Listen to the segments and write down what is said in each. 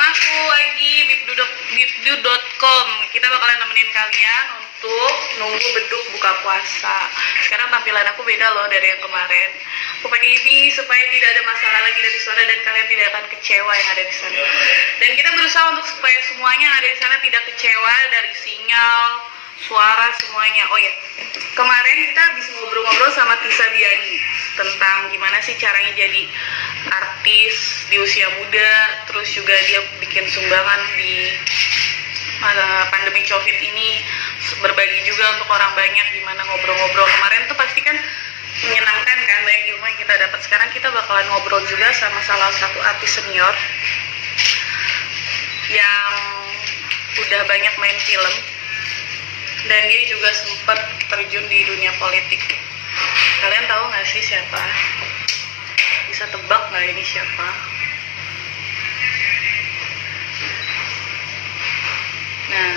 sama aku lagi bibdu.com. Kita bakalan nemenin kalian untuk nunggu beduk buka puasa. Sekarang tampilan aku beda loh dari yang kemarin. Aku pakai ini supaya tidak ada masalah lagi dari suara dan kalian tidak akan kecewa yang ada di sana. Dan kita berusaha untuk supaya semuanya yang ada di sana tidak kecewa dari sinyal, suara, semuanya. Oh ya, kemarin kita habis ngobrol-ngobrol sama Tisa Diani tentang gimana sih caranya jadi artis di usia muda, terus juga dia bikin sumbangan di pandemi COVID ini, berbagi juga untuk orang banyak, gimana ngobrol-ngobrol kemarin tuh pasti kan menyenangkan kan, banyak ilmu yang kita dapat. Sekarang kita bakalan ngobrol juga sama salah satu artis senior yang udah banyak main film dan dia juga sempat terjun di dunia politik. Kalian tahu nggak sih siapa? Bisa tebak nggak ini siapa? Nah,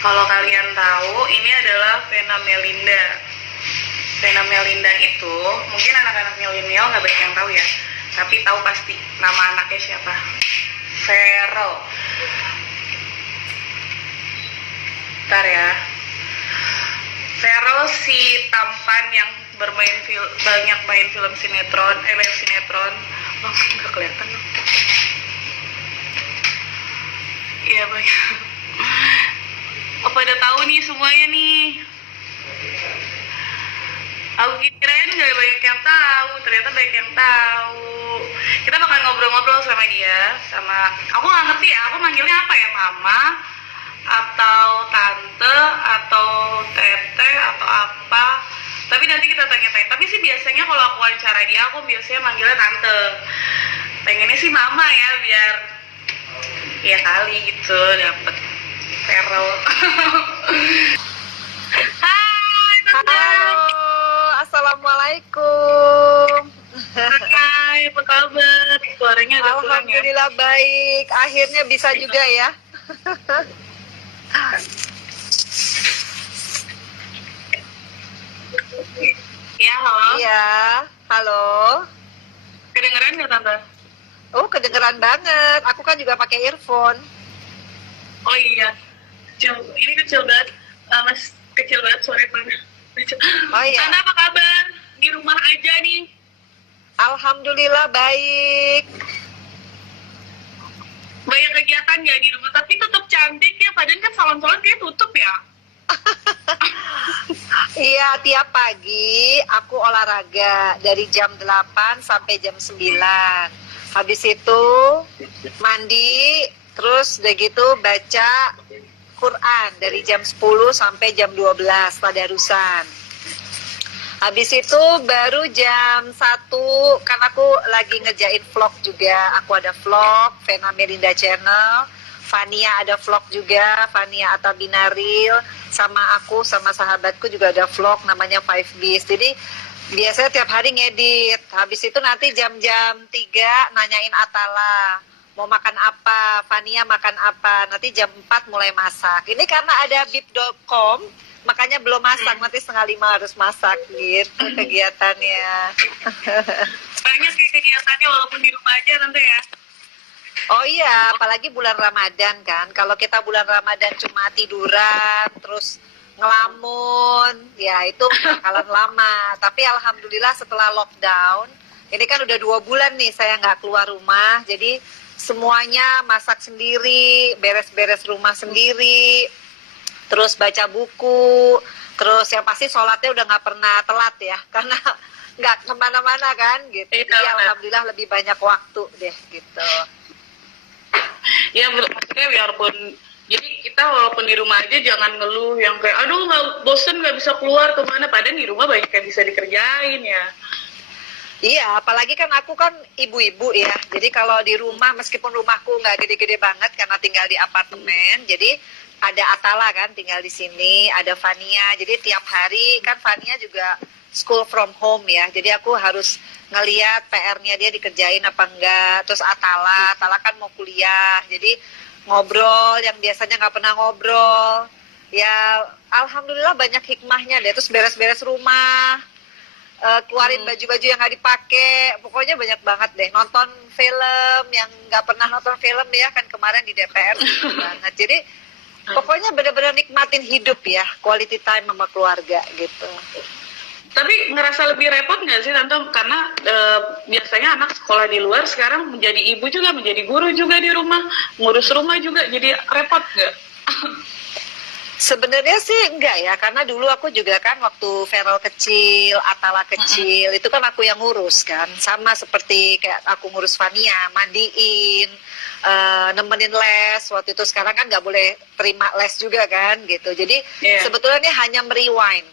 kalau kalian tahu, ini adalah Vena Melinda. Vena Melinda itu, mungkin anak-anak milenial nggak banyak yang tahu ya, tapi tahu pasti nama anaknya siapa? Cheryl. Bentar ya. Cheryl si tampan yang banyak main film sinetron, oh nggak kelihatan. Iya banyak. Oh pada tahu nih semuanya nih. Aku kirain nggak banyak yang tahu, ternyata banyak yang tahu. Kita bakal ngobrol-ngobrol sama dia, sama aku nggak ngerti ya, aku manggilnya apa ya, mama atau tante atau tete atau apa. Tapi nanti kita tanya-tanya. Tapi sih biasanya kalau aku wawancara dia, aku biasanya manggilnya tante. Pengennya sih mama ya, biar ya kali gitu dapet Cheryl. Hai tante. Halo, assalamualaikum. Hai, apa kabar? Suaranya agak kurang ya. Alhamdulillah baik, akhirnya bisa juga ya. Ya, halo. Iya, halo. Kedengeran nggak tante? Oh, kedengeran banget. Aku kan juga pakai earphone. Oh iya, ini kecil banget, mas, kecil banget suara tante. Oh iya. Tante apa kabar? Di rumah aja nih. Alhamdulillah baik. Banyak kegiatan nggak di rumah? Tapi tetap cantik ya, padahal kan salon-salon kayak tutup ya. Iya, tiap pagi aku olahraga dari jam 8 sampai jam 9. Habis itu mandi, terus udah gitu baca Quran dari jam 10 sampai jam 12 tadarusan. Habis itu baru jam 1, kan aku lagi ngerjain vlog juga. Aku ada vlog, Vena Melinda Channel. Fania ada vlog juga, Fania Atabinaril. Sama aku, sama sahabatku juga ada vlog namanya 5Bs. Jadi biasanya tiap hari ngedit. Habis itu nanti jam-jam 3 nanyain Atala. Mau makan apa, Fania makan apa. Nanti jam 4 mulai masak. Ini karena ada bib.com, makanya belum masak, nanti 4:30 harus masak gitu kegiatannya. Banyak kayak kegiatannya walaupun di rumah aja tante ya. Oh iya, apalagi bulan Ramadan kan. Kalau kita bulan Ramadan cuma tiduran, terus ngelamun, ya itu bakalan lama. Tapi alhamdulillah setelah lockdown, ini kan udah 2 bulan nih saya nggak keluar rumah, jadi semuanya masak sendiri, beres-beres rumah sendiri, terus baca buku, terus yang pasti sholatnya udah nggak pernah telat ya, karena nggak kemana-mana kan gitu. Jadi alhamdulillah lebih banyak waktu deh gitu. Ya maksudnya biarpun, jadi kita walaupun di rumah aja jangan ngeluh yang kayak aduh nggak, bosen nggak bisa keluar kemana, padahal di rumah banyak yang bisa dikerjain ya. Iya, apalagi kan aku kan ibu-ibu ya. Jadi kalau di rumah, meskipun rumahku nggak gede-gede banget karena tinggal di apartemen, jadi ada Atala kan tinggal di sini, ada Fania. Jadi tiap hari kan Fania juga school from home ya. Jadi aku harus ngeliat PR-nya dia dikerjain apa enggak. Terus Atala kan mau kuliah. Jadi ngobrol yang biasanya nggak pernah ngobrol. Ya alhamdulillah banyak hikmahnya deh. Terus beres-beres rumah. keluarin baju-baju yang nggak dipakai, pokoknya banyak banget deh. Nonton film yang nggak pernah nonton film ya kan kemarin di DPR gitu banget. Jadi pokoknya benar-benar nikmatin hidup ya, quality time sama keluarga gitu. Tapi ngerasa lebih repot nggak sih Tante? Karena biasanya anak sekolah di luar sekarang menjadi ibu juga, menjadi guru juga di rumah, ngurus rumah juga, jadi repot nggak? Sebenarnya sih enggak ya, karena dulu aku juga kan waktu Feral kecil, Atala kecil, itu kan aku yang ngurus kan. Sama seperti kayak aku ngurus Fania, mandiin, nemenin les. Waktu itu sekarang kan nggak boleh terima les juga kan gitu. Jadi sebetulnya hanya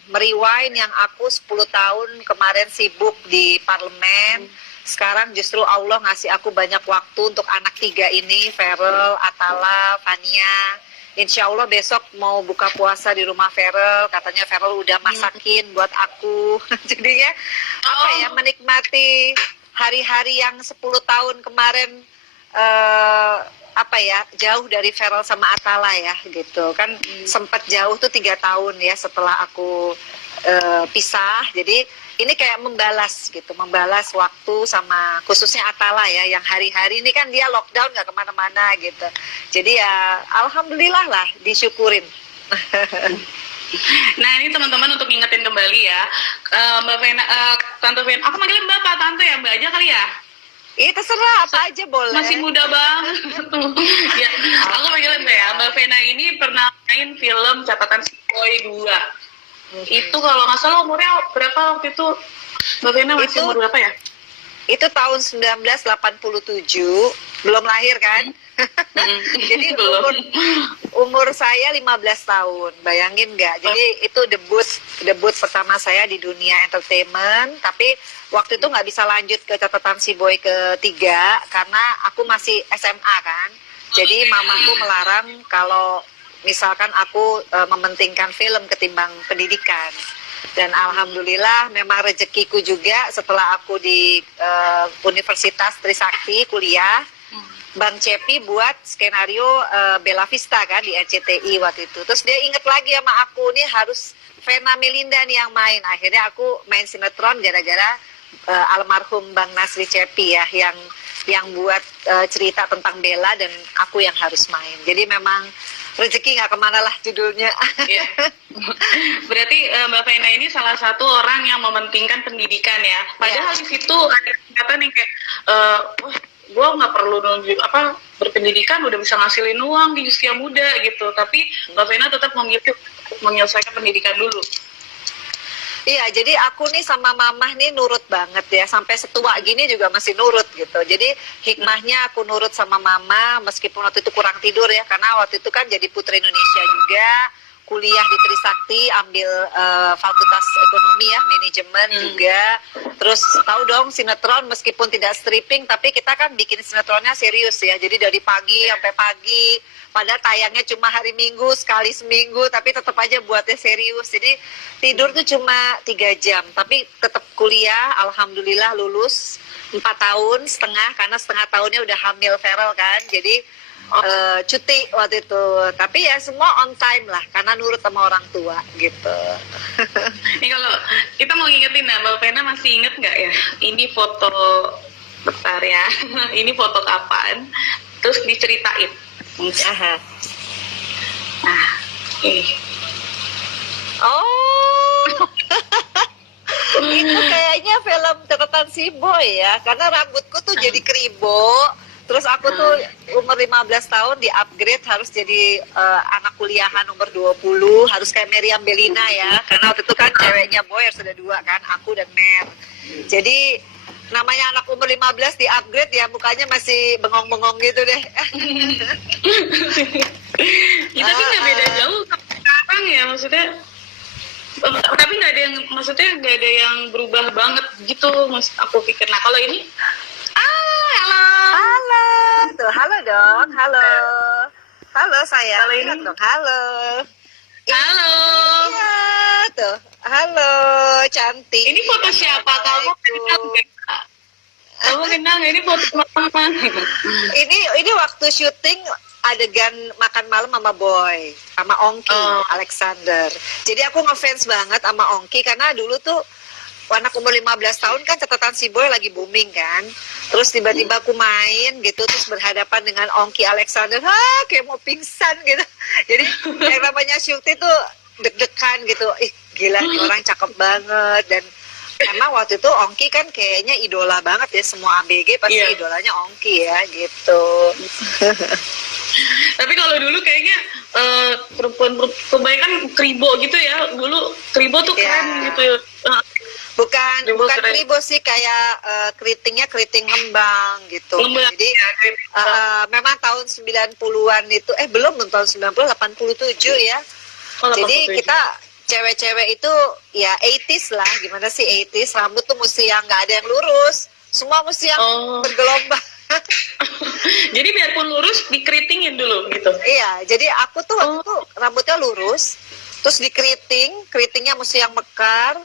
meriwine yang aku 10 tahun kemarin sibuk di parlemen. Sekarang justru Allah ngasih aku banyak waktu untuk anak 3 ini, Feral, Atala, Fania. Insya Allah besok mau buka puasa di rumah Feral, katanya Feral udah masakin buat aku. Jadinya apa ya, menikmati hari-hari yang 10 tahun kemarin apa ya, jauh dari Feral sama Atala ya gitu. Kan sempat jauh tuh 3 tahun ya setelah aku pisah. Jadi ini kayak membalas gitu, membalas waktu sama khususnya Atala ya, yang hari-hari ini kan dia lockdown nggak kemana-mana gitu. Jadi ya alhamdulillah lah, disyukurin. Nah ini teman-teman untuk ngingetin kembali ya, Mbak Vena, Tante Vena, aku manggilin Mbak apa Tante ya, Mbak aja kali ya? Terserah apa aja boleh. Masih muda banget. Ya, aku manggilin Mbak ya. Mbak Vena ini pernah main film Catatan Si Boy 2. Itu kalau nggak salah umurnya berapa waktu itu? Mbak Vena masih umur berapa ya? Itu tahun 1987, belum lahir kan? Jadi umur saya 15 tahun, bayangin nggak? Jadi itu debut pertama saya di dunia entertainment, tapi waktu itu nggak bisa lanjut ke Catatan Si Boy ketiga karena aku masih SMA kan. Jadi mamaku melarang kalau misalkan aku mementingkan film ketimbang pendidikan. Dan alhamdulillah memang rezekiku juga setelah aku di Universitas Trisakti kuliah, Bang Cepi buat skenario Bella Vista kan di RCTI waktu itu. Terus dia inget lagi sama aku, nih harus Vena Melinda nih yang main. Akhirnya aku main sinetron gara-gara almarhum Bang Nasri Cepi ya, yang buat cerita tentang Bella dan aku yang harus main. Jadi memang rezeki nggak kemana lah judulnya. Yeah. Berarti Mbak Vena ini salah satu orang yang mementingkan pendidikan ya. Padahal di situ ada kata nih kayak, wah, gue nggak perlu nunggu berpendidikan udah bisa ngasilin uang di usia muda gitu. Tapi Mbak Vena tetap memilih menyelesaikan pendidikan dulu. Iya, jadi aku nih sama mamah nih nurut banget ya, sampai setua gini juga masih nurut gitu. Jadi hikmahnya aku nurut sama mama, meskipun waktu itu kurang tidur ya, karena waktu itu kan jadi Putri Indonesia juga, kuliah di Trisakti, ambil fakultas ekonomi ya, manajemen juga. Terus tahu dong sinetron meskipun tidak stripping, tapi kita kan bikin sinetronnya serius ya, jadi dari pagi sampai pagi. Padahal tayangnya cuma hari Minggu, sekali seminggu, tapi tetap aja buatnya serius. Jadi tidur tuh cuma 3 jam, tapi tetap kuliah, alhamdulillah lulus 4 tahun setengah, karena setengah tahunnya udah hamil Feral kan. Jadi cuti waktu itu. Tapi ya semua on time lah, karena nurut sama orang tua gitu. Ini kalau kita mau ngingetin ya, Mbak Vena masih inget nggak ya? Ini foto, bentar ya, ini foto kapan? Terus diceritain. Aha. Nah, ini. Oh, itu kayaknya film Catatan Si Boy ya, karena rambutku tuh jadi kribo. Terus aku tuh umur 15 tahun di-upgrade harus jadi anak kuliahan nomor 20, harus kayak Meriam Bellina ya, karena waktu itu kan ceweknya Boy harus ada 2 kan, aku dan Mer. Jadi namanya anak umur 15 di-upgrade ya, mukanya masih bengong-bengong gitu deh. Ya, tapi nggak beda jauh sekarang ya, maksudnya. Tapi nggak ada yang, maksudnya nggak ada yang berubah banget gitu, aku pikir. Nah kalau ini, halo. Halo, tuh halo dong, halo sayang. Kalau ini dong, halo. Halo. Iya, tuh, halo, cantik. Ini foto siapa? Kamu kenal nggak? Kamu kenal nggak? Ini foto mama. Ini waktu syuting adegan makan malam sama Boy, sama Ongki, Alexander. Jadi aku ngefans banget sama Ongki karena dulu tuh anak umur 15 tahun kan catatan si Boy lagi booming kan. Terus tiba-tiba aku main gitu, terus berhadapan dengan Ongki Alexander, kayak mau pingsan gitu. Jadi yang namanya Syukti tuh deg-degan gitu. Ih, gila nih orang cakep banget. Dan emang waktu itu Ongki kan kayaknya idola banget ya, semua ABG pasti idolanya Ongki ya gitu. Tapi kalau dulu kayaknya perempuan kebanyakan kribo gitu ya. Dulu kribo tuh keren gitu. Bukan kribo sih, kayak keriting ngembang gitu. Jadi memang tahun 90-an itu belum tahun 90, 87 ya. Jadi kita cewek-cewek itu ya 80s lah, gimana sih 80s, rambut tuh mesti yang nggak ada yang lurus, semua mesti yang bergelombang. Jadi biarpun lurus dikeritingin dulu gitu. Iya, jadi aku tuh waktu itu rambutnya lurus, terus keritingnya mesti yang mekar,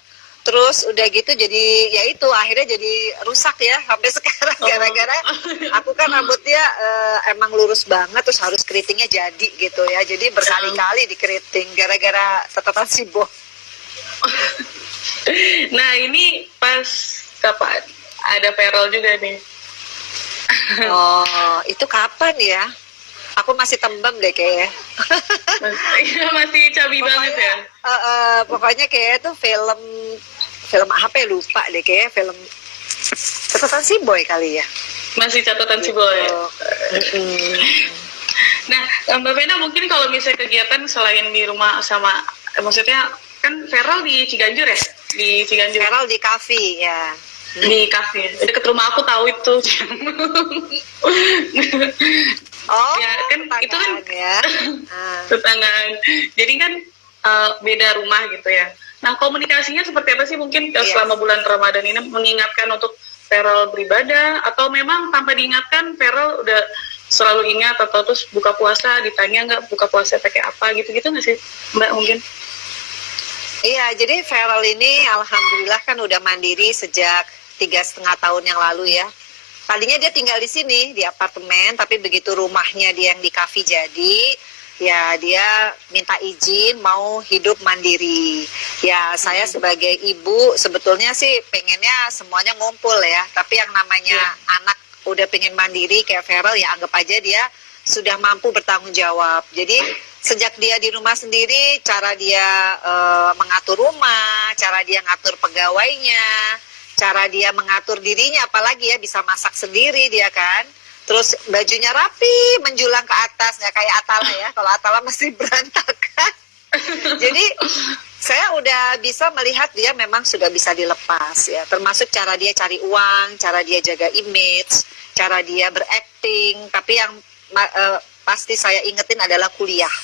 terus udah gitu jadi ya itu akhirnya jadi rusak ya sampai sekarang gara-gara aku kan rambutnya emang lurus banget, terus harus keritingnya jadi gitu ya, jadi berkali-kali dikeriting gara-gara catatan si Bo. Nah ini pas kapan ada Feral juga nih. Oh, itu kapan ya? Aku masih tembem deh kayaknya. Masih cabi banget ya. Pokoknya kayak itu film apa ya, lupa deh, kayak film catatan si Boy kali ya. Masih catatan si Boy. Nah, Mbak Vena mungkin kalau misalnya kegiatan selain di rumah sama, maksudnya kan Feral di Ciganjur ya? Di Ciganjur. Feral di kafe ya. Di kafe. Deket rumah aku tahu itu. Oh, ya kan itu kan ya. Tetanggaan. Jadi kan beda rumah gitu ya. Nah, komunikasinya seperti apa sih mungkin selama bulan Ramadan ini, mengingatkan untuk Feral beribadah, atau memang tanpa diingatkan Feral udah selalu ingat, atau terus buka puasa ditanya nggak buka puasa pakai apa gitu-gitu nggak sih Mbak mungkin? Iya, jadi Feral ini alhamdulillah kan udah mandiri sejak 3,5 tahun yang lalu ya. Tadinya dia tinggal di sini di apartemen, tapi begitu rumahnya dia yang di kafe jadi, ya dia minta izin mau hidup mandiri. Ya saya sebagai ibu sebetulnya sih pengennya semuanya ngumpul ya, tapi yang namanya anak udah pengen mandiri kayak Feral ya anggap aja dia sudah mampu bertanggung jawab. Jadi sejak dia di rumah sendiri, cara dia mengatur rumah, cara dia ngatur pegawainya, cara dia mengatur dirinya, apalagi ya bisa masak sendiri dia kan. Terus bajunya rapi, menjulang ke atas, nggak kayak Atala ya. Kalau Atala masih berantakan. Jadi saya udah bisa melihat dia memang sudah bisa dilepas ya. Termasuk cara dia cari uang, cara dia jaga image, cara dia berakting. Tapi yang pasti saya ingetin adalah kuliah.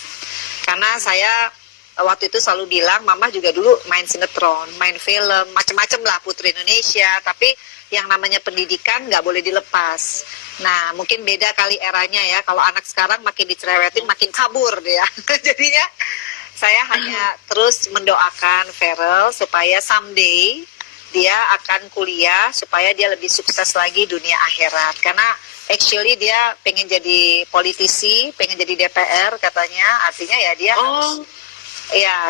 Karena saya waktu itu selalu bilang, Mama juga dulu main sinetron, main film, macam-macam lah Putri Indonesia, tapi yang namanya pendidikan nggak boleh dilepas. Nah, mungkin beda kali eranya ya, kalau anak sekarang makin dicerewetin, makin kabur dia. Jadinya saya hanya terus mendoakan Feral supaya someday dia akan kuliah, supaya dia lebih sukses lagi dunia akhirat. Karena actually dia pengen jadi politisi, pengen jadi DPR katanya, artinya ya dia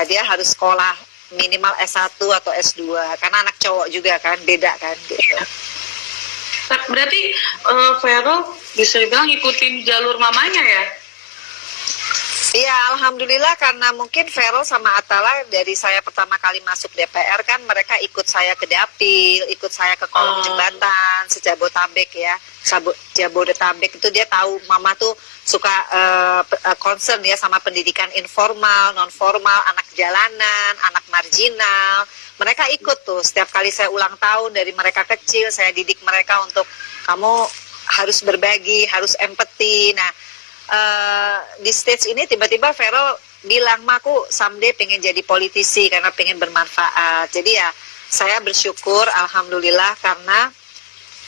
dia harus sekolah minimal S1 atau S2, karena anak cowok juga kan, beda kan gitu. Berarti Feral bisa dibilang ikutin jalur mamanya ya? Iya, alhamdulillah, karena mungkin Feral sama Atala dari saya pertama kali masuk DPR kan mereka ikut saya ke dapil, ikut saya ke kolong jembatan sejabotabek ya. Jabodetabek itu dia tahu Mama tuh suka concern ya sama pendidikan informal, non formal, anak jalanan, anak marginal. Mereka ikut tuh setiap kali saya ulang tahun, dari mereka kecil saya didik mereka untuk kamu harus berbagi, harus empati. Nah, di stage ini tiba-tiba Feral bilang, Ma, aku someday pengen jadi politisi karena pengen bermanfaat. Jadi ya saya bersyukur alhamdulillah, karena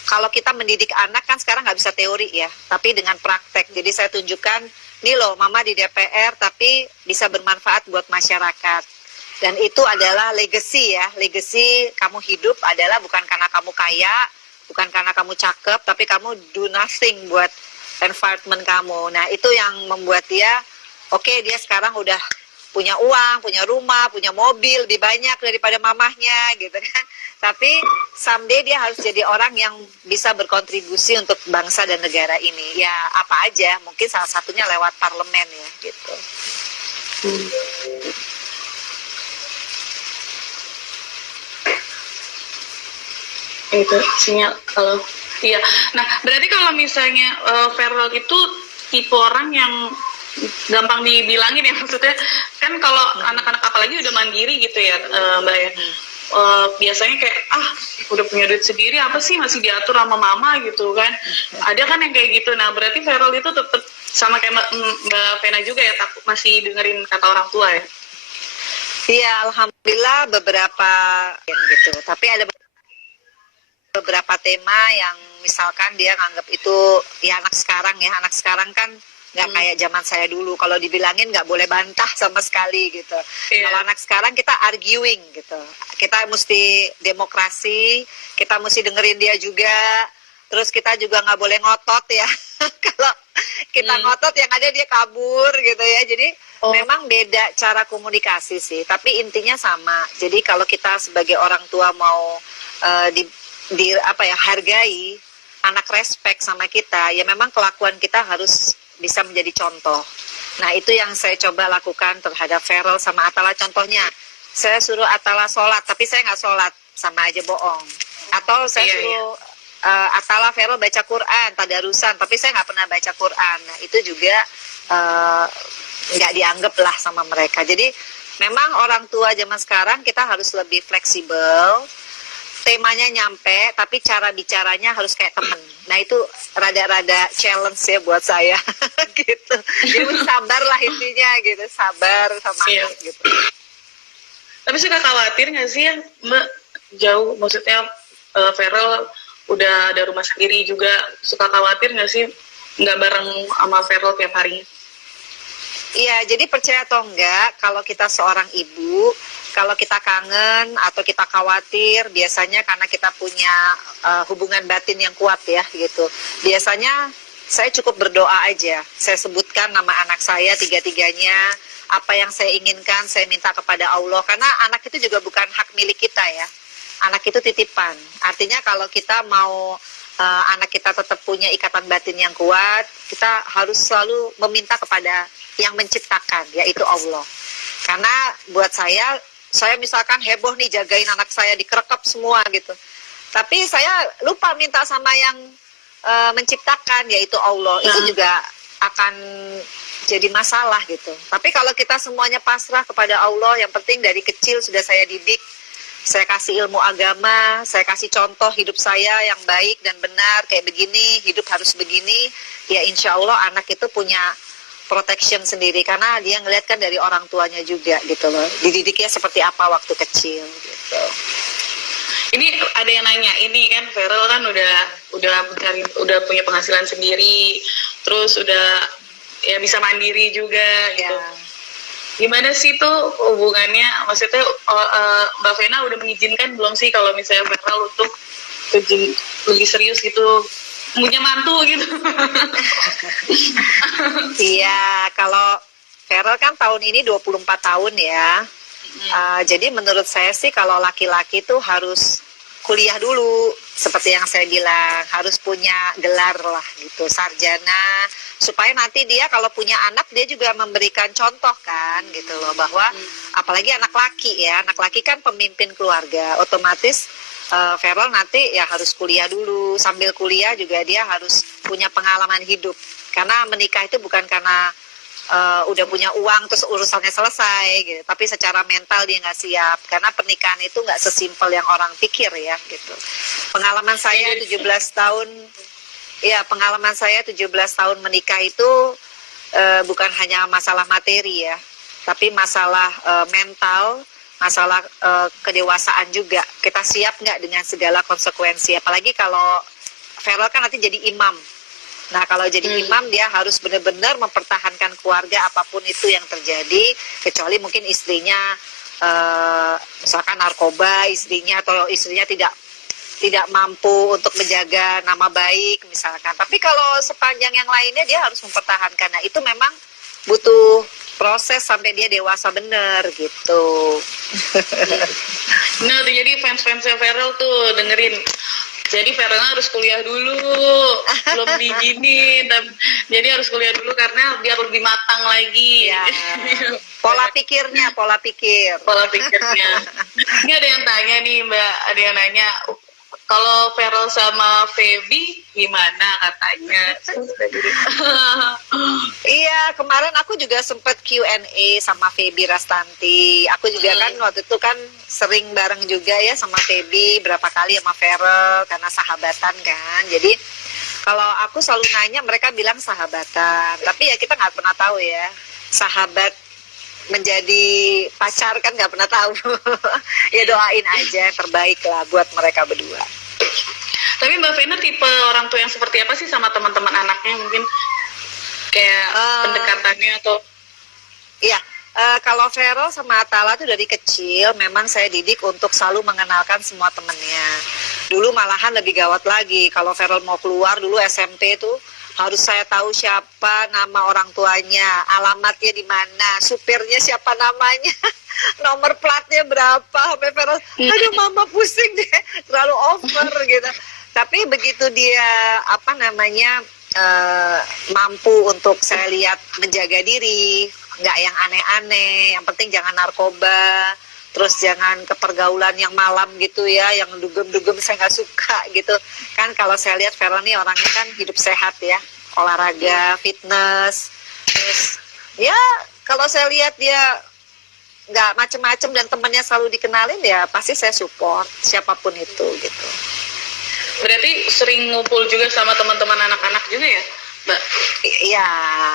kalau kita mendidik anak kan sekarang nggak bisa teori ya, tapi dengan praktek. Jadi saya tunjukkan, nih loh Mama di DPR tapi bisa bermanfaat buat masyarakat. Dan itu adalah legacy ya, legacy kamu hidup adalah bukan karena kamu kaya, bukan karena kamu cakep, tapi kamu do nothing buat environment kamu. Nah itu yang membuat dia, oke, dia sekarang udah punya uang, punya rumah, punya mobil lebih banyak daripada mamahnya gitu kan. Tapi someday dia harus jadi orang yang bisa berkontribusi untuk bangsa dan negara ini. Ya apa aja, mungkin salah satunya lewat parlemen ya gitu. Itu sinyal kalau iya. Nah, berarti kalau misalnya Feral itu tipe orang yang gampang dibilangin ya, maksudnya kan kalau anak-anak apalagi udah mandiri gitu ya, Mbak ya. Biasanya kayak udah punya duit sendiri apa sih masih diatur sama mama gitu kan. Ada kan yang kayak gitu. Nah, berarti Feral itu tetap sama kayak Mbak Vena juga ya, takut masih dengerin kata orang tua ya. Iya, alhamdulillah beberapa yang gitu. Tapi ada beberapa tema yang misalkan dia nganggap itu ya anak sekarang kan nggak kayak zaman saya dulu. Kalau dibilangin nggak boleh bantah sama sekali gitu. Kalau anak sekarang kita arguing gitu, kita mesti demokrasi, kita mesti dengerin dia juga, terus kita juga nggak boleh ngotot ya. Kalau kita ngotot yang ada dia kabur gitu ya. Jadi memang beda cara komunikasi sih, tapi intinya sama. Jadi kalau kita sebagai orang tua mau hargai, anak respect sama kita, ya memang kelakuan kita harus bisa menjadi contoh. Nah, itu yang saya coba lakukan terhadap Feral sama Atala. Contohnya, saya suruh Atala sholat, tapi saya nggak sholat, sama aja bohong. Atau saya suruh Atala Feral baca Quran, tadarusan, tapi saya nggak pernah baca Quran. Nah, itu juga nggak dianggap lah sama mereka. Jadi, memang orang tua zaman sekarang kita harus lebih fleksibel, temanya nyampe, tapi cara bicaranya harus kayak temen. Nah, itu rada-rada challenge ya buat saya. Gitu. Jadi sabar lah intinya gitu, sabar sama gitu. Tapi suka khawatir nggak sih ya, Mbak? Jauh, maksudnya Feral udah ada rumah sendiri juga, suka khawatir nggak sih nggak bareng sama Feral tiap hari? Iya, jadi percaya atau enggak, kalau kita seorang ibu, kalau kita kangen atau kita khawatir, biasanya karena kita punya hubungan batin yang kuat ya gitu. Biasanya saya cukup berdoa aja. Saya sebutkan nama anak saya tiga-tiganya, apa yang saya inginkan saya minta kepada Allah. Karena anak itu juga bukan hak milik kita ya. Anak itu titipan. Artinya kalau kita mau anak kita tetap punya ikatan batin yang kuat, kita harus selalu meminta kepada yang menciptakan, yaitu Allah. Karena buat saya misalkan heboh nih jagain anak saya, dikerekep semua gitu. Tapi saya lupa minta sama yang menciptakan, yaitu Allah. Itu juga akan jadi masalah gitu. Tapi kalau kita semuanya pasrah kepada Allah, yang penting dari kecil sudah saya didik, saya kasih ilmu agama, saya kasih contoh hidup saya yang baik dan benar, kayak begini, hidup harus begini, ya insya Allah anak itu punya protection sendiri, karena dia ngeliat kan dari orang tuanya juga gitu loh, dididiknya seperti apa waktu kecil gitu. Ini ada yang nanya, ini kan Feral kan udah punya penghasilan sendiri, terus udah ya bisa mandiri juga gitu. Gimana sih tuh hubungannya? Maksudnya Mbak Vena udah mengizinkan belum sih kalau misalnya Feral untuk lebih serius gitu, punya mantu gitu? Iya, kalau Feral kan tahun ini 24 tahun ya. Jadi menurut saya sih kalau laki-laki tuh harus kuliah dulu, seperti yang saya bilang, harus punya gelar lah gitu, sarjana, supaya nanti dia kalau punya anak dia juga memberikan contoh kan gitu loh, bahwa apalagi anak laki ya, anak laki kan pemimpin keluarga, otomatis Feral nanti ya harus kuliah dulu, sambil kuliah juga dia harus punya pengalaman hidup, karena menikah itu bukan karena udah punya uang terus urusannya selesai gitu, tapi secara mental dia nggak siap, karena pernikahan itu nggak sesimpel yang orang pikir ya gitu. Pengalaman saya 17 tahun pengalaman saya 17 tahun menikah itu bukan hanya masalah materi ya, tapi masalah mental, masalah kedewasaan juga. Kita siap nggak dengan segala konsekuensi, apalagi kalau Feral kan nanti jadi imam. Nah, kalau jadi imam dia harus benar-benar mempertahankan keluarga apapun itu yang terjadi, kecuali mungkin istrinya misalkan narkoba, atau istrinya tidak mampu untuk menjaga nama baik misalkan. Tapi kalau sepanjang yang lainnya dia harus mempertahankan. Nah, itu memang butuh proses sampai dia dewasa bener gitu. Nah, tuh jadi fans-fansnya Feral tuh dengerin. Jadi Feral harus kuliah dulu, belum digini, jadi harus kuliah dulu karena biar lebih matang lagi. Ya. Pola pikirnya. Pola pikirnya. Ini ada yang tanya nih Mbak, ada yang nanya, kalau Feral sama Feby gimana katanya? Iya, kemarin aku juga sempat Q&A sama Feby Rastanti. Aku juga kan waktu itu kan sering bareng juga ya sama Feby, berapa kali sama Feral karena sahabatan kan. Jadi kalau aku selalu nanya mereka bilang sahabatan, tapi ya kita nggak pernah tahu ya sahabat menjadi pacar kan nggak pernah tahu. Ya doain aja yang terbaik lah buat mereka berdua. Tapi Mbak Vena tipe orang tua yang seperti apa sih sama teman-teman anaknya, mungkin kayak pendekatannya atau? Iya, kalau Feral sama Atala tuh dari kecil memang saya didik untuk selalu mengenalkan semua temennya. Dulu malahan lebih gawat lagi, kalau Feral mau keluar dulu SMP tuh harus saya tahu siapa nama orang tuanya, alamatnya di mana, supirnya siapa namanya, nomor platnya berapa, sampai Feral, aduh mama pusing deh, terlalu over gitu. Tapi begitu dia mampu untuk saya lihat menjaga diri, nggak yang aneh-aneh, yang penting jangan narkoba, terus jangan ke pergaulan yang malam gitu ya, yang dugem-dugem saya nggak suka gitu. Kan kalau saya lihat Feral nih orangnya kan hidup sehat ya, olahraga, fitness, terus ya kalau saya lihat dia nggak macem-macem dan temennya selalu dikenalin ya pasti saya support siapapun itu gitu. Berarti sering ngumpul juga sama teman-teman anak-anak juga ya, Mbak? Iya,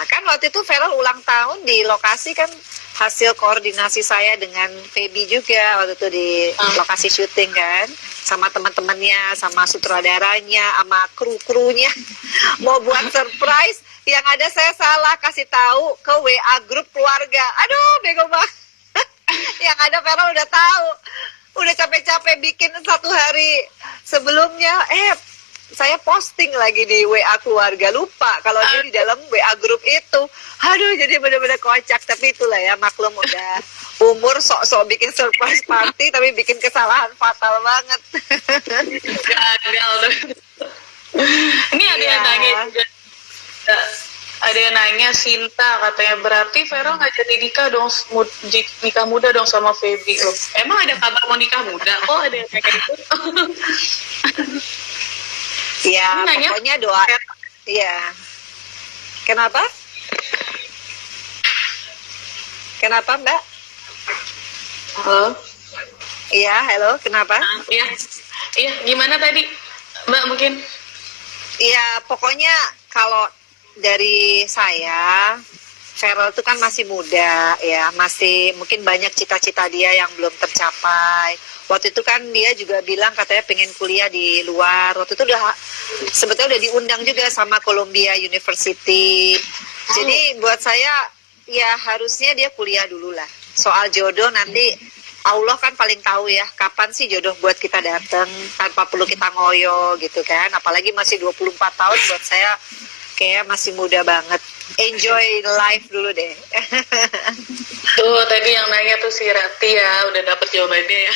kan waktu itu Feral ulang tahun di lokasi kan hasil koordinasi saya dengan Feby juga waktu itu di lokasi syuting kan, sama teman-temannya, sama sutradaranya, sama kru-krunya mau buat surprise, yang ada saya salah kasih tahu ke WA grup keluarga. Aduh, bego banget. Yang ada Feral udah tahu. Udah capek-capek bikin 1 hari sebelumnya, saya posting lagi di WA keluarga, lupa kalau dia di dalam WA grup itu. Aduh, jadi benar-benar kocak. Tapi itulah ya, maklum udah umur sok-sok bikin surprise party tapi bikin kesalahan fatal banget. Gagal tuh. Ini ada yang nanya juga. Ada yang nanya, Sinta katanya, berarti Feral nggak jadi nikah muda dong sama Feby. Loh, emang ada kabar mau nikah muda? Oh, ada yang kayak gitu. Ya, pokoknya doa. Iya. Kenapa? Kenapa, Mbak? Halo? Iya, halo, kenapa? Iya, gimana tadi, Mbak, mungkin? Iya, pokoknya kalau dari saya, Feral itu kan masih muda ya, masih mungkin banyak cita-cita dia yang belum tercapai. Waktu itu kan dia juga bilang katanya pengen kuliah di luar. Waktu itu sebetulnya udah diundang juga sama Columbia University. Jadi buat saya ya harusnya dia kuliah dulu lah. Soal jodoh nanti Allah kan paling tahu ya kapan sih jodoh buat kita datang tanpa perlu kita ngoyo gitu kan. Apalagi masih 24 tahun, buat saya kayak masih muda banget. Enjoy life dulu deh. Tuh tadi yang nanya tuh si Rati ya, udah dapet jawabannya ya.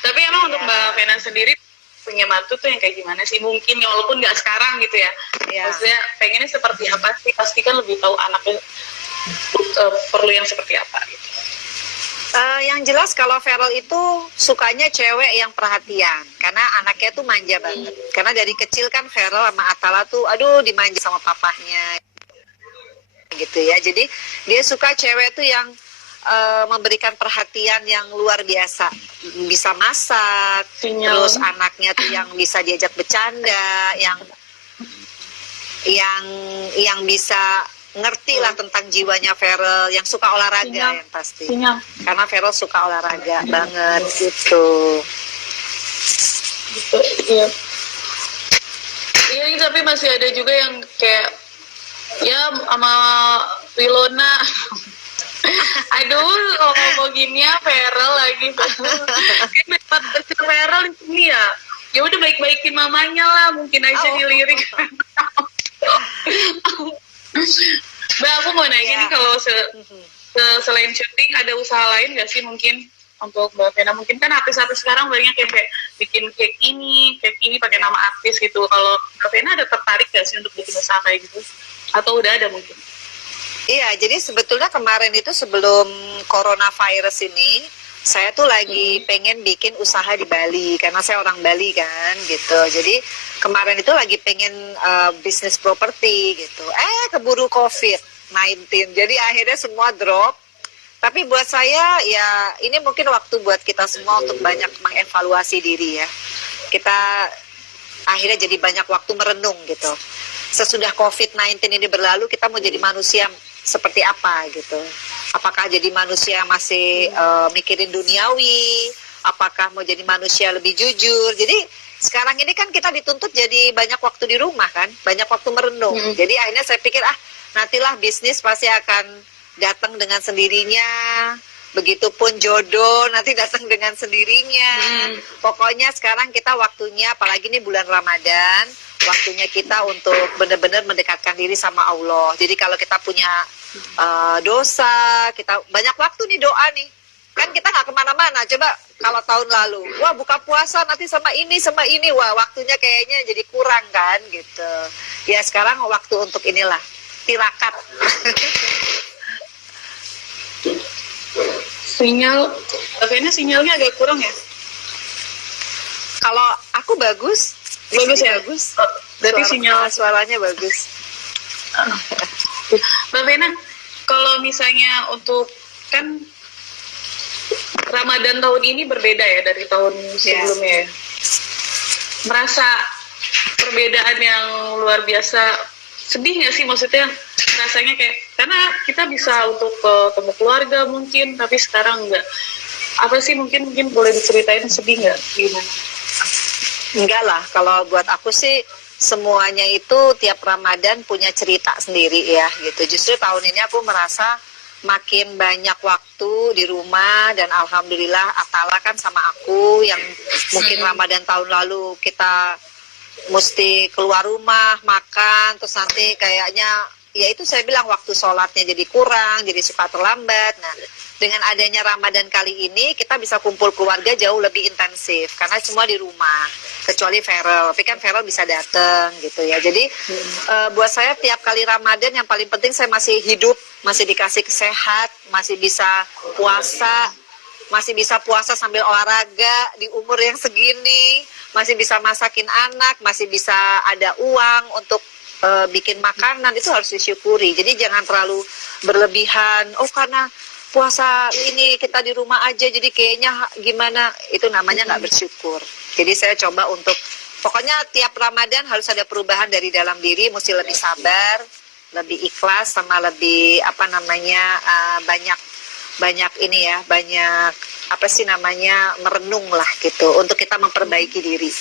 Tapi emang untuk Mbak Vena sendiri punya mantu tuh yang kayak gimana sih? Mungkin ya, walaupun nggak sekarang gitu ya. Maksudnya pengennya seperti apa sih? Pasti kan lebih tahu anaknya perlu yang seperti apa gitu. Yang jelas kalau Feral itu sukanya cewek yang perhatian, karena anaknya tuh manja banget. Karena dari kecil kan Feral sama Atala tuh aduh dimanja sama papahnya gitu ya. Jadi dia suka cewek tuh yang memberikan perhatian yang luar biasa, bisa masak, terus anaknya tuh yang bisa diajak bercanda, yang bisa ngerti lah tentang jiwanya Feral, yang suka olahraga yang pasti. Karena Feral suka olahraga banget gitu. Iya. Iya, tapi masih ada juga yang kayak ya sama Wilona. Aduh, ngomong gini ya Feral lagi. Kayak dapat Feral di sini ya. Ya udah baik-baikin mamanya lah, mungkin aja dilirik. Mbak, aku mau nanya nih, selain syuting ada usaha lain nggak sih mungkin untuk Mbak Vena? Mungkin kan artis-artis sekarang banyak yang kayak bikin cake ini pakai nama artis gitu. Kalau Mbak Vena ada tertarik nggak sih untuk bikin usaha kayak gitu? Atau udah ada mungkin? Iya, jadi sebetulnya kemarin itu sebelum coronavirus ini, saya tuh lagi pengen bikin usaha di Bali, karena saya orang Bali kan, gitu. Jadi kemarin itu lagi pengen bisnis properti gitu. Keburu COVID-19, jadi akhirnya semua drop. Tapi buat saya ya ini mungkin waktu buat kita semua untuk banyak mengevaluasi diri ya. Kita akhirnya jadi banyak waktu merenung gitu. Sesudah COVID-19 ini berlalu, kita mau jadi manusia seperti apa gitu. Apakah jadi manusia masih mikirin duniawi, apakah mau jadi manusia lebih jujur. Jadi sekarang ini kan kita dituntut jadi banyak waktu di rumah kan, banyak waktu merenung. Jadi akhirnya saya pikir nantilah bisnis pasti akan datang dengan sendirinya. Begitupun jodoh nanti datang dengan sendirinya. Pokoknya sekarang kita waktunya, apalagi ini bulan Ramadan, waktunya kita untuk benar-benar mendekatkan diri sama Allah. Jadi kalau kita punya dosa, kita banyak waktu nih doa nih. Kan kita nggak kemana-mana. Coba kalau tahun lalu, wah buka puasa nanti sama ini, wah waktunya kayaknya jadi kurang kan gitu. Ya sekarang waktu untuk inilah, tirakat. Sinyalnya agak kurang ya? Kalau aku bagus Ya? Bagus. Berarti Suaranya bagus. Mbak Vena, kalau misalnya untuk kan Ramadan tahun ini berbeda ya dari tahun sebelumnya ya. Merasa perbedaan yang luar biasa, sedih nggak sih maksudnya? Rasanya kayak, karena kita bisa untuk ketemu keluarga mungkin, tapi sekarang enggak. Apa sih mungkin boleh diceritain, sedih nggak? Gimana? Enggak lah, kalau buat aku sih semuanya itu tiap Ramadan punya cerita sendiri ya gitu. Justru tahun ini aku merasa makin banyak waktu di rumah, dan alhamdulillah Atala kan sama aku yang mungkin Ramadan tahun lalu kita mesti keluar rumah makan, terus nanti kayaknya ya itu saya bilang waktu sholatnya jadi kurang, jadi suka terlambat. Nah dengan adanya Ramadan kali ini kita bisa kumpul keluarga jauh lebih intensif karena semua di rumah, kecuali Feral, tapi kan Feral bisa datang gitu ya. Jadi buat saya tiap kali Ramadan yang paling penting saya masih hidup, masih dikasih sehat, masih bisa puasa sambil olahraga di umur yang segini, masih bisa masakin anak, masih bisa ada uang untuk bikin makanan, itu harus disyukuri. Jadi jangan terlalu berlebihan, karena puasa ini kita di rumah aja jadi kayaknya gimana, itu namanya nggak bersyukur. Jadi saya coba untuk pokoknya tiap Ramadan harus ada perubahan dari dalam diri, mesti lebih sabar, lebih ikhlas, sama lebih banyak ini ya, banyak merenung lah gitu untuk kita memperbaiki diri.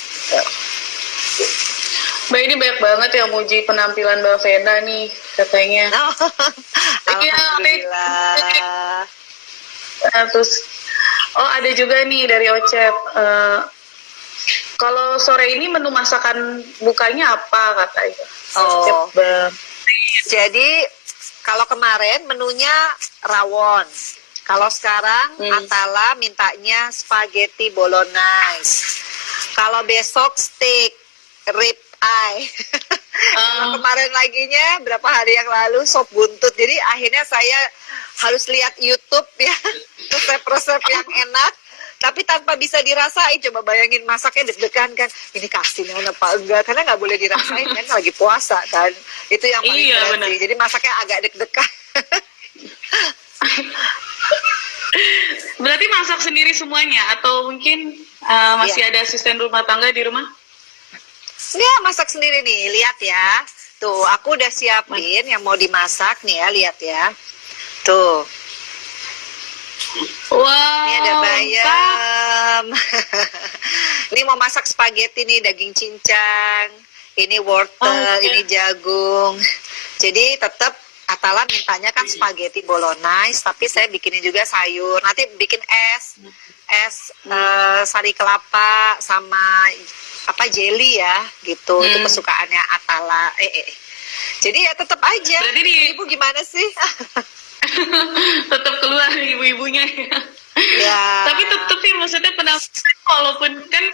Mbak, ini banyak banget yang muji penampilan Mbak Vena nih katanya. Alhamdulillah. Terus ada juga nih dari Ocep. Kalau sore ini menu masakan bukanya apa katanya? Jadi kalau kemarin menunya rawon. Kalau sekarang Atala mintanya spaghetti bolognese. Kalau besok steak rib eye. Kalau kemarin laginya berapa hari yang lalu sop buntut. Jadi akhirnya saya harus lihat YouTube ya, resep-resep yang enak. Tapi tanpa bisa dirasain, coba bayangin masaknya deg-degan kan. Ini kasihnya apa enggak? Karena nggak boleh dirasain kan, lagi puasa kan. Itu yang paling berat sih. Jadi masaknya agak deg-degan. Berarti masak sendiri semuanya atau mungkin masih ada asisten rumah tangga di rumah? Ya, masak sendiri nih, lihat ya. Tuh, aku udah siapin yang mau dimasak nih ya, lihat ya. Tuh. Wow. Ini ada bayam. Ini mau masak spaghetti nih, daging cincang. Ini wortel, ini jagung. Jadi tetap Atala mintanya kan spaghetti bolognese, tapi saya bikinin juga sayur. Nanti bikin es sari kelapa sama jelly ya gitu. Itu kesukaannya Atala. Jadi ya tetap aja. Berarti ibu gimana sih? tetap keluar ibu-ibunya ya. Ya. Tapi tetep sih maksudnya penampilan walaupun kan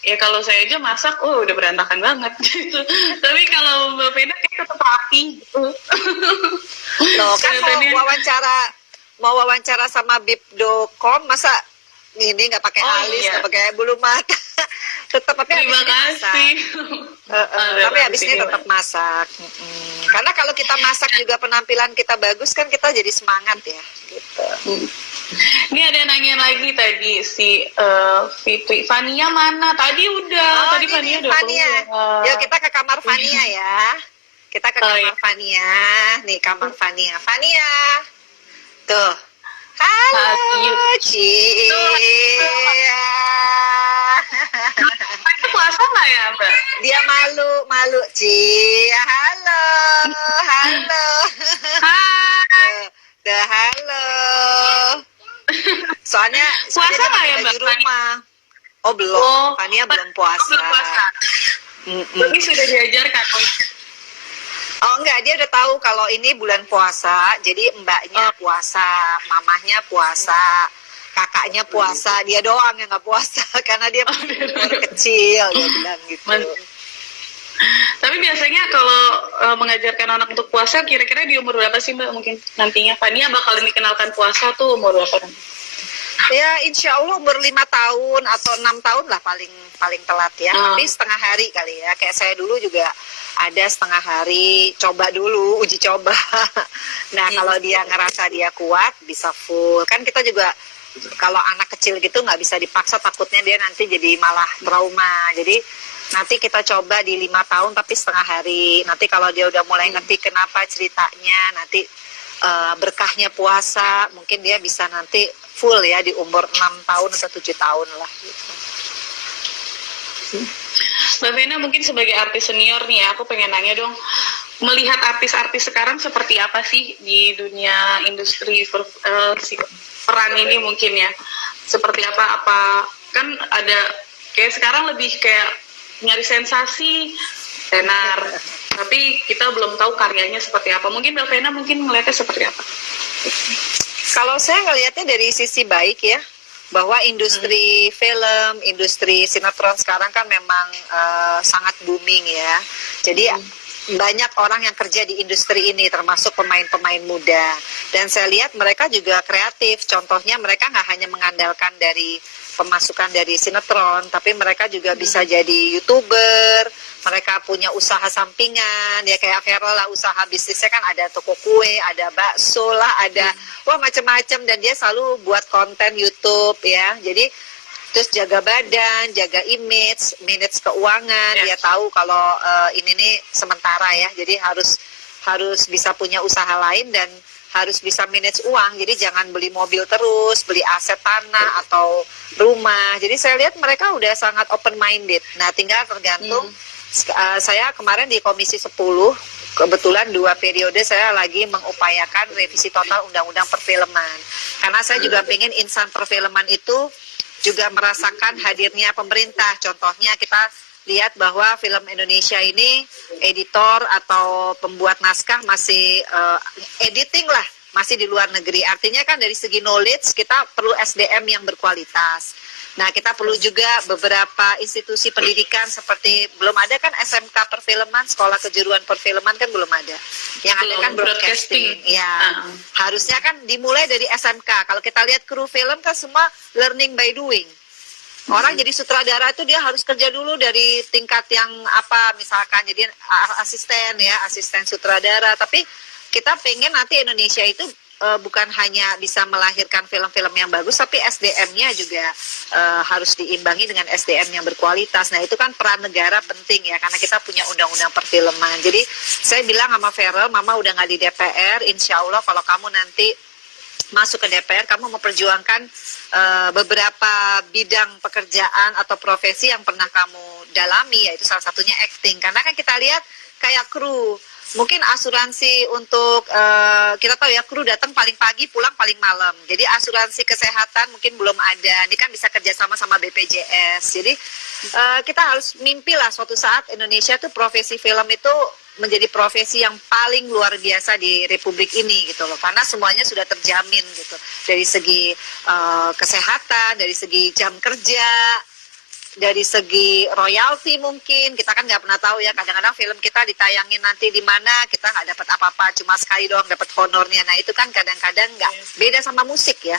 ya kalau saya aja masak, udah berantakan banget gitu. Tapi kalau Mbak Vena kayak tetap rapi gitu. Loh, kan Kelihatannya- mau wawancara sama bib.com, masa ini nggak pakai Oh, alis, iya. nggak pakai bulu mata, tetap tapi Terima habis ini masak. kasih. Tapi habis ini tetap masak. Karena kalau kita masak juga penampilan kita bagus kan kita jadi semangat ya. Gitu. Ini ada yang nanya lagi tadi si Fitri. Fania mana? Tadi udah. Oh, Tadi ini Fania nih, udah Fania. keluar. Yuk kita ke kamar Fania ya. Kita ke Oh, kamar iya. Fania. Nih kamar Fania. Fania. Tuh. Halo, Halo. Cia. Fania puasa nggak ya Mbak? Dia malu, Cia. Halo. Hai. Tuh, halo. Soalnya Puasa dia nggak pakai ya, baju Mbak? rumah. Oh belum, Oh, Fania belum Oh, puasa. belum puasa. Ini sudah diajarkan. Oh enggak, dia udah tahu kalau ini bulan puasa, jadi mbaknya puasa, mamahnya puasa, kakaknya puasa, dia doang yang nggak puasa karena dia umur kecil, dia bilang gitu. Tapi biasanya kalau mengajarkan anak untuk puasa, kira-kira di umur berapa sih Mbak mungkin nantinya? Fania bakal dikenalkan puasa tuh umur berapa? Ya insya Allah umur 5 tahun atau 6 tahun lah paling telat ya, tapi setengah hari kali ya, kayak saya dulu juga ada setengah hari, coba dulu, uji coba. Nah kalau dia ngerasa dia kuat, bisa full. Kan kita juga kalau anak kecil gitu nggak bisa dipaksa, takutnya dia nanti jadi malah trauma. Jadi nanti kita coba di 5 tahun tapi setengah hari. Nanti kalau dia udah mulai ngerti kenapa ceritanya, nanti berkahnya puasa, mungkin dia bisa nanti full ya di umur 6 tahun atau 7 tahun lah gitu. Mbak Vena mungkin sebagai artis senior nih ya, aku pengen nanya dong, melihat artis-artis sekarang seperti apa sih di dunia industri peran ini mungkin ya, seperti apa kan ada kayak sekarang lebih kayak nyari sensasi tenar, tapi kita belum tahu karyanya seperti apa. Mungkin Mbak Vena mungkin melihatnya seperti apa? Kalau saya ngelihatnya dari sisi baik ya, bahwa industri film, industri sinetron sekarang kan memang sangat booming ya. Jadi banyak orang yang kerja di industri ini, termasuk pemain-pemain muda. Dan saya lihat mereka juga kreatif. Contohnya mereka nggak hanya mengandalkan dari pemasukan dari sinetron, tapi mereka juga bisa jadi YouTuber, mereka punya usaha sampingan, ya kayak Vero lah, usaha bisnisnya kan ada toko kue, ada bakso lah, ada wah macam-macam, dan dia selalu buat konten YouTube ya. Jadi terus jaga badan, jaga image, manage keuangan, dia tahu kalau ini nih sementara ya, jadi harus bisa punya usaha lain dan harus bisa manage uang. Jadi jangan beli mobil terus, beli aset tanah atau rumah. Jadi saya lihat mereka udah sangat open minded. Nah, tinggal tergantung saya kemarin di Komisi 10, kebetulan 2 periode saya lagi mengupayakan revisi total undang-undang perfilman. Karena saya juga pengen insan perfilman itu juga merasakan hadirnya pemerintah. Contohnya kita lihat bahwa film Indonesia ini editor atau pembuat naskah masih editing lah, masih di luar negeri. Artinya kan dari segi knowledge kita perlu SDM yang berkualitas. Nah, kita perlu juga beberapa institusi pendidikan seperti belum ada kan SMK perfilman, sekolah kejuruan perfilman kan belum ada. Yang ada kan broadcasting. Ya, harusnya kan dimulai dari SMK. Kalau kita lihat kru film kan semua learning by doing. Orang jadi sutradara itu dia harus kerja dulu dari tingkat yang apa, misalkan jadi asisten ya, asisten sutradara. Tapi kita pengen nanti Indonesia itu bukan hanya bisa melahirkan film-film yang bagus, tapi SDM-nya juga harus diimbangi dengan SDM yang berkualitas. Nah itu kan peran negara penting ya, karena kita punya undang-undang perfilman. Jadi saya bilang sama Feral, Mama udah nggak di DPR, insya Allah kalau kamu nanti masuk ke DPR, kamu memperjuangkan beberapa bidang pekerjaan atau profesi yang pernah kamu dalami, yaitu salah satunya acting. Karena kan kita lihat kayak kru, mungkin asuransi untuk kita tahu ya, kru datang paling pagi, pulang paling malam. Jadi asuransi kesehatan mungkin belum ada. Ini kan bisa kerjasama sama BPJS. Jadi kita harus mimpi lah suatu saat Indonesia tuh profesi film itu menjadi profesi yang paling luar biasa di Republik ini gitu loh, karena semuanya sudah terjamin gitu, dari segi kesehatan, dari segi jam kerja, dari segi royalti. Mungkin kita kan nggak pernah tahu ya, kadang-kadang film kita ditayangin nanti di mana kita nggak dapat apa-apa, cuma sekali doang dapat honornya. Nah itu kan kadang-kadang nggak beda sama musik ya.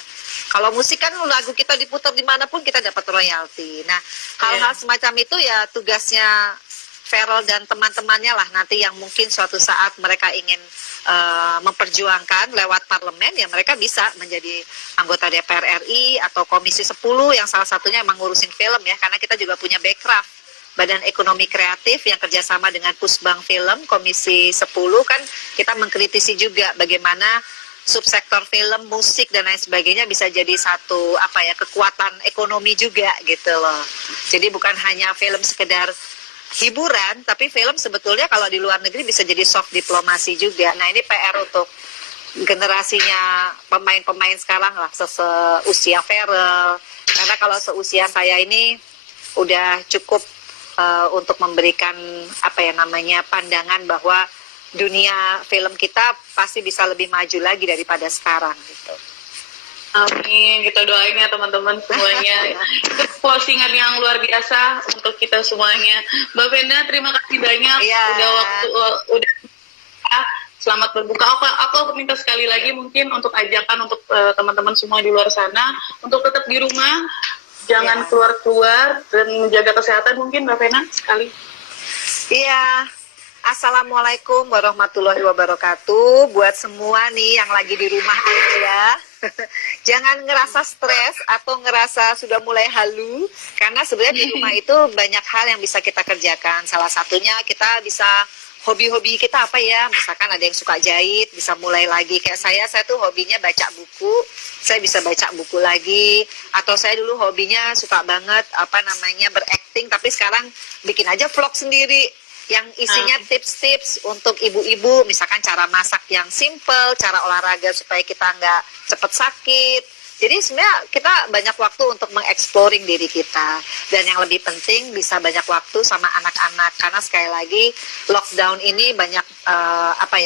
Kalau musik kan lagu kita diputar dimanapun kita dapat royalti. Nah hal-hal semacam itu ya tugasnya Feral dan teman-temannya lah nanti, yang mungkin suatu saat mereka ingin memperjuangkan lewat parlemen, ya mereka bisa menjadi anggota DPR RI atau Komisi 10 yang salah satunya emang ngurusin film ya, karena kita juga punya Bekraf, Badan Ekonomi Kreatif yang kerjasama dengan Pusbang Film, Komisi 10 kan kita mengkritisi juga bagaimana subsektor film, musik dan lain sebagainya bisa jadi satu kekuatan ekonomi juga gitu loh. Jadi bukan hanya film sekedar hiburan, tapi film sebetulnya kalau di luar negeri bisa jadi soft diplomasi juga. Nah ini PR untuk generasinya pemain-pemain sekarang lah, seusia Feral. Karena kalau seusia saya ini udah cukup untuk memberikan pandangan bahwa dunia film kita pasti bisa lebih maju lagi daripada sekarang gitu. Amin, kita doain ya teman-teman semuanya. Itu closingan yang luar biasa untuk kita semuanya. Mbak Vena, terima kasih banyak udah selamat berbuka. Aku minta sekali lagi mungkin untuk ajakan untuk teman-teman semua di luar sana untuk tetap di rumah, jangan keluar-keluar dan menjaga kesehatan mungkin Mbak Vena sekali. Iya. Assalamualaikum warahmatullahi wabarakatuh. Buat semua nih yang lagi di rumah aja, jangan ngerasa stres atau ngerasa sudah mulai halu, karena sebenarnya di rumah itu banyak hal yang bisa kita kerjakan. Salah satunya kita bisa hobi-hobi kita apa ya, misalkan ada yang suka jahit, bisa mulai lagi. Kayak saya tuh hobinya baca buku, saya bisa baca buku lagi. Atau saya dulu hobinya suka banget berakting, tapi sekarang bikin aja vlog sendiri yang isinya tips-tips untuk ibu-ibu, misalkan cara masak yang simple, cara olahraga supaya kita nggak cepet sakit. Jadi sebenarnya kita banyak waktu untuk mengeksploring diri kita, dan yang lebih penting bisa banyak waktu sama anak-anak, karena sekali lagi lockdown ini banyak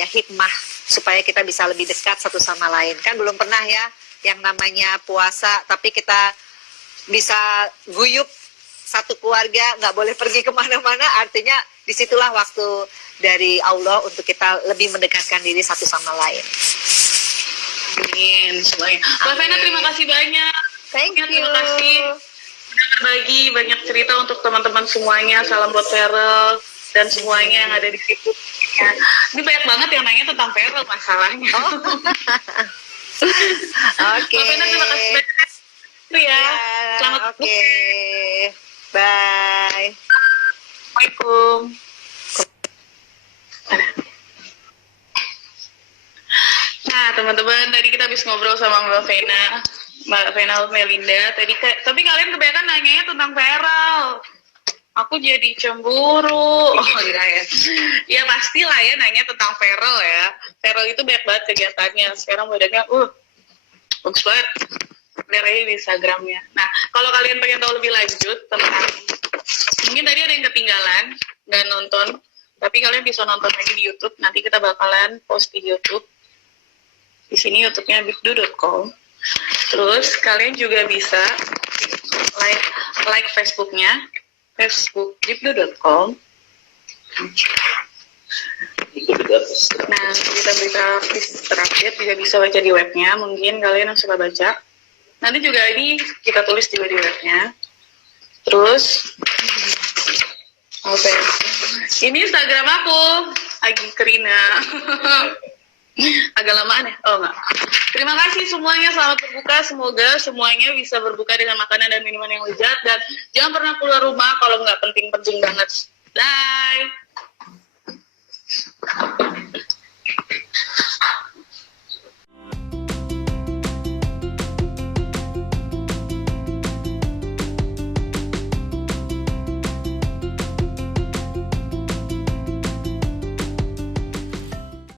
hikmah supaya kita bisa lebih dekat satu sama lain. Kan belum pernah ya yang namanya puasa tapi kita bisa guyup satu keluarga, nggak boleh pergi kemana-mana, artinya disitulah waktu dari Allah untuk kita lebih mendekatkan diri satu sama lain. Amin semuanya. Mbak Vena, terima kasih banyak. Thank you. Terima kasih sudah berbagi banyak cerita untuk teman-teman semuanya. Salam buat Feral dan semuanya yang ada di situ. Ini banyak banget yang nanya tentang Feral masalahnya. Oke. Mbak Vena, terima kasih banyak. Selamat Oke. Bye. Assalamualaikum. Nah teman-teman, tadi kita habis ngobrol sama Mbak Vena Melinda. Tapi kalian kebanyakan nanyanya tentang Feral. Aku jadi cemburu. Ya pastilah ya nanya tentang Feral ya. Feral itu banyak banget kegiatannya. Sekarang badannya bagus banget. Lihat aja di Instagramnya. Nah kalau kalian pengen tahu lebih lanjut tentang, mungkin tadi ada yang ketinggalan nggak nonton, tapi kalian bisa nonton lagi di YouTube. Nanti kita bakalan post di YouTube. Di sini YouTube-nya bigdu.com. Terus kalian juga bisa like Facebook-nya, Facebook bigdu.com. Nah, berita-berita terupdate juga bisa baca di webnya. Mungkin kalian yang suka baca. Nanti juga ini kita tulis juga di webnya. Terus ini Instagram aku, Agi Kerina. Agak lamaan ya? Oh enggak. Terima kasih semuanya, selamat berbuka. Semoga semuanya bisa berbuka dengan makanan dan minuman yang lezat. Dan jangan pernah keluar rumah kalau nggak penting-penting banget. Bye.